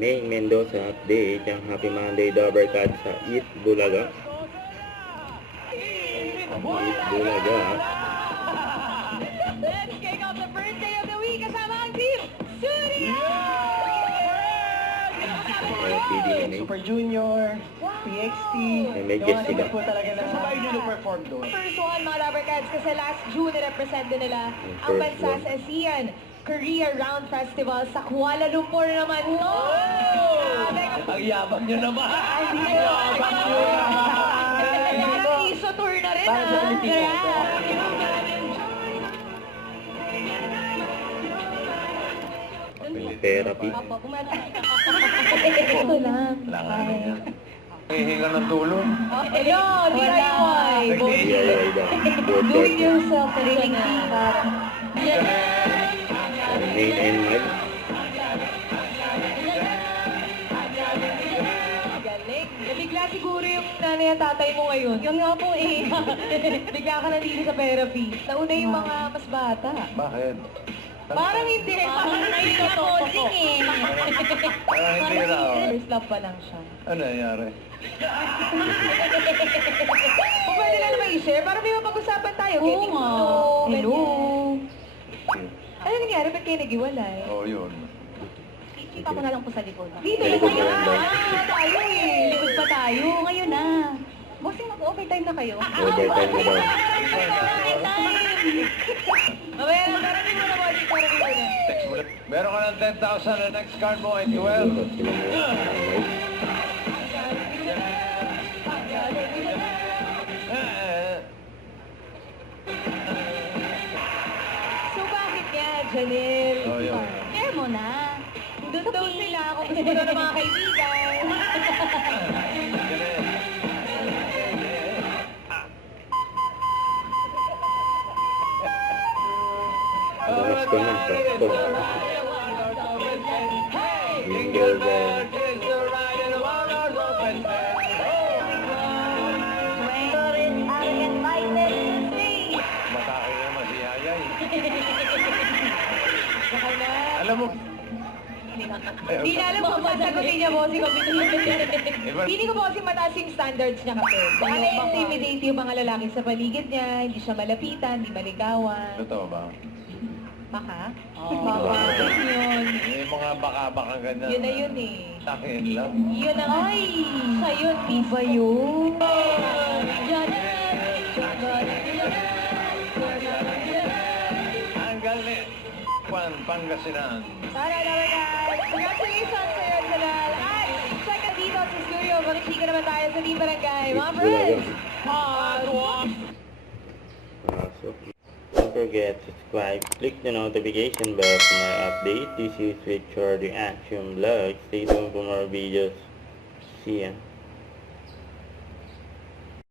May Mendoza update ang Happy Monday Double Cut sa Eat Bulaga. Eat Bulaga. Let's kick off the first day of the week kasama ang team Studio! Super Junior, PXT, May guest sila. po talaga na sabay nyo perform doon. First one, mga Rubber Cats, kasi last June, represent din nila ang First bansa one. sa ASEAN Korea Round Festival sa Kuala Lumpur naman. Oh! Ang yabang nyo naman! Ang yabang nyo naman! Iso tour na rin, Para sa ah! Pilipinas. Therapy. Ito lang. Kailangan niya. Hihinga ng tulong. Hello, DIY! DIY daw. Do it yourself, sariling tingkat. Main and Mag. Galing. Nabigla siguro yung nanay at tatay mo ngayon. Yung nga po eh. Bigla ka nandito sa therapy. Nauna yung mga mas bata. Bakit? Parang hindi. Parang nai-coaching eh. Parang hindi raw. First love pa lang siya. Ano nangyari? Kung pwede lang naman i-share, parang may mapag-usapan tayo. Oo nga. Hello. Ano nangyari? Ba't kayo nag-iwalay? Oo, yun. Kita ko na lang po sa likod. Dito Sa na likod tayo. na lang daw. Tayo eh. Likod pa tayo. Ngayon na. Bossing, mag-overtime na kayo. Overtime na daw. Mamaya lang, parating mo na mo. Parating mo na. Text mo lang. Meron ka ng 10,000 na next card mo, and you will. Sila mo. So bakit nga, Janelle? Oh, yun. Share mo na. Doon daw sila kung gusto daw ng mga kaibigan. Pasko na, Pasko. Jingle bell. Matake naman si Yayay. Baka na. Alam mo, Hindi na alam kung sasagutin niya, bossing. Iba- Pili ko, bossing, mataas yung standards niya kasi. Baka na-intimidate yung mga lalaki sa paligid niya, hindi siya malapitan, hindi maligawan. totoo ba? Baka? Oo. Baka yun. May mga baka-baka ganyan. Yun na yun eh. Sa akin lang. Yun ang, ay, sa'yo, di ba yun? Ang galing. Pangasinan. Tara, naman guys. Congratulations sa'yo, Janelle. At second dito sa studio, makichika naman tayo sa Team Barangay. Mga friends! So, don't forget to subscribe, click the notification bell for more updates. This is with Jordy Action Vlog. Stay tuned for more videos. See ya.